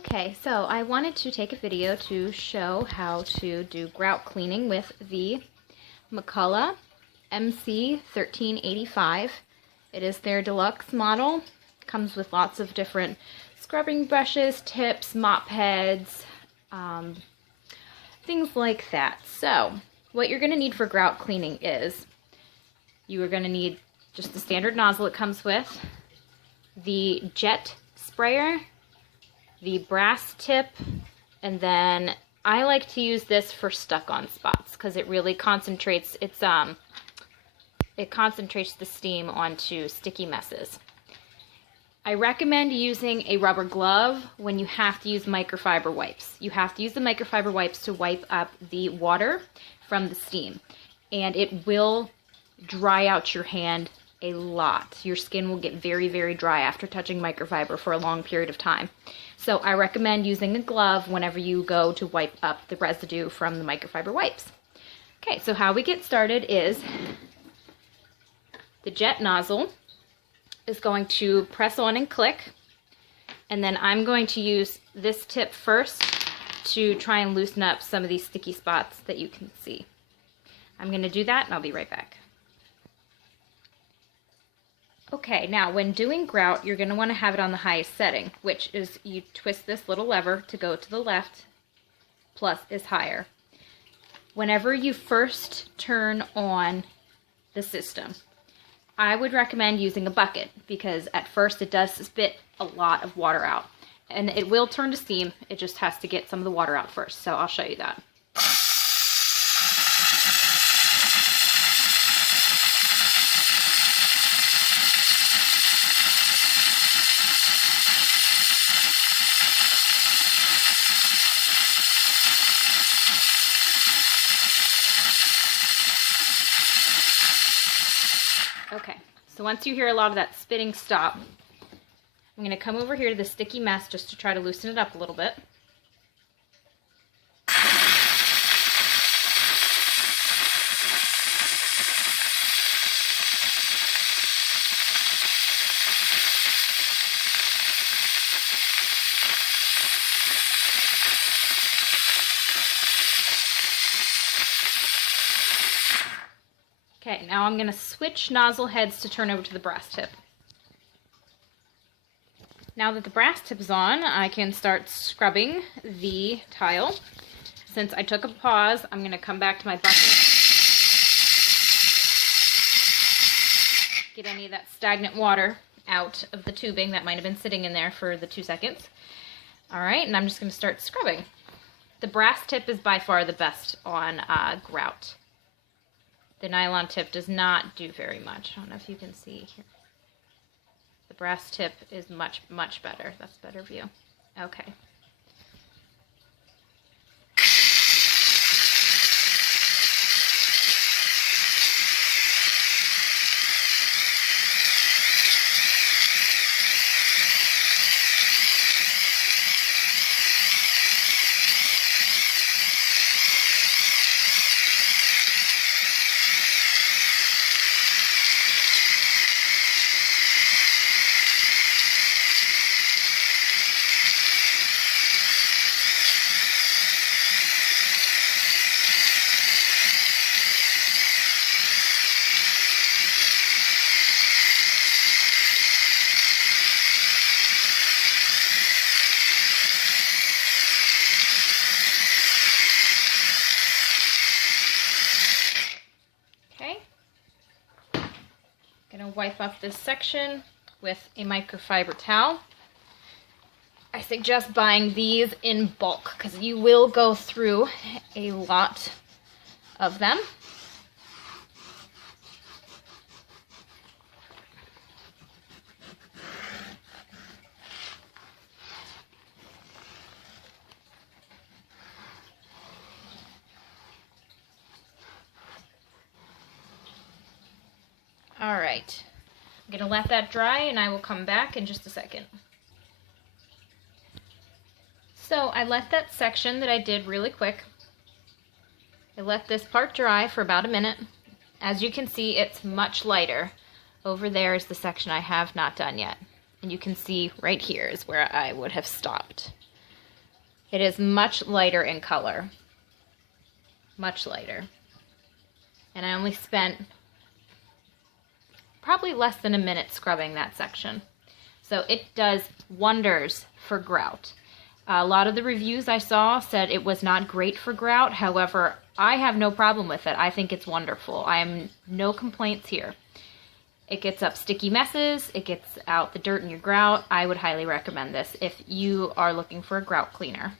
Okay, so I wanted to take a video to show how to do grout cleaning with the McCulloch MC1385. It is their deluxe model. Comes with lots of different scrubbing brushes, tips, mop heads, things like that. So, what you're going to need for grout cleaning is you are going to need just the standard nozzle it comes with, the jet sprayer, the brass tip, and then I like to use this for stuck-on spots because it really concentrates it concentrates the steam onto sticky messes. I recommend using a rubber glove when you have to use microfiber wipes. You have to use the microfiber wipes to wipe up the water from the steam, and it will dry out your hand a lot. Your skin will get very, very dry after touching microfiber for a long period of time. So I recommend using a glove whenever you go to wipe up the residue from the microfiber wipes. Okay, so how we get started is the jet nozzle is going to press on and click, and then I'm going to use this tip first to try and loosen up some of these sticky spots that you can see. I'm going to do that and I'll be right back. Okay, now when doing grout, you're going to want to have it on the highest setting, which is you twist this little lever to go to the left, plus is higher. Whenever you first turn on the system, I would recommend using a bucket because at first it does spit a lot of water out. And it will turn to steam, it just has to get some of the water out first, so I'll show you that. Okay, so once you hear a lot of that spitting stop, I'm going to come over here to the sticky mess just to try to loosen it up a little bit. Okay, now I'm going to switch nozzle heads to turn over to the brass tip. Now that the brass tip is on, I can start scrubbing the tile. Since I took a pause, I'm going to come back to my bucket, get any of that stagnant water out of the tubing that might have been sitting in there for the 2 seconds. Alright, and I'm just going to start scrubbing. The brass tip is by far the best on grout. The nylon tip does not do very much. I don't know if you can see here. The brass tip is much, much better. That's a better view. Okay. Gonna wipe up this section with a microfiber towel. I suggest buying these in bulk because you will go through a lot of them. Alright, I'm going to let that dry and I will come back in just a second. So I let that section that I did really quick. I let this part dry for about a minute. As you can see, it's much lighter. Over there is the section I have not done yet. And you can see right here is where I would have stopped. It is much lighter in color. Much lighter. And I only spent probably less than a minute scrubbing that section. So it does wonders for grout. A lot of the reviews I saw said it was not great for grout. However, I have no problem with it. I think it's wonderful. I am no complaints here. It gets up sticky messes. It gets out the dirt in your grout. I would highly recommend this if you are looking for a grout cleaner.